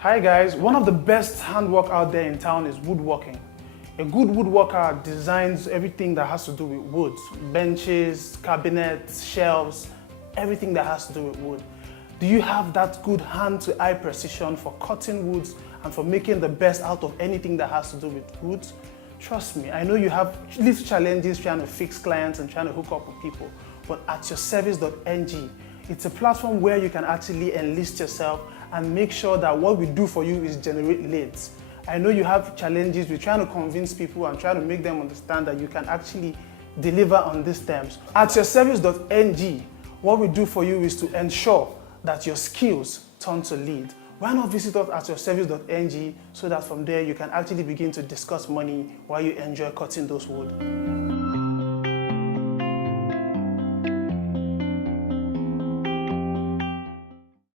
Hi guys, one of the best handwork out there in town is woodworking. A good woodworker designs everything that has to do with wood. Benches, cabinets, shelves, everything that has to do with wood. Do you have that good hand-to-eye precision for cutting woods and for making the best out of anything that has to do with wood? Trust me, I know you have little challenges trying to fix clients and trying to hook up with people, but AtYourService.NG, it's a platform where you can actually enlist yourself and make sure that what we do for you is generate leads. I know you have challenges with trying to convince people and trying to make them understand that you can actually deliver on these terms. AtYourService.NG, what we do for you is to ensure that your skills turn to lead. Why not visit us at AtYourService.NG so that from there you can actually begin to discuss money while you enjoy cutting those wood.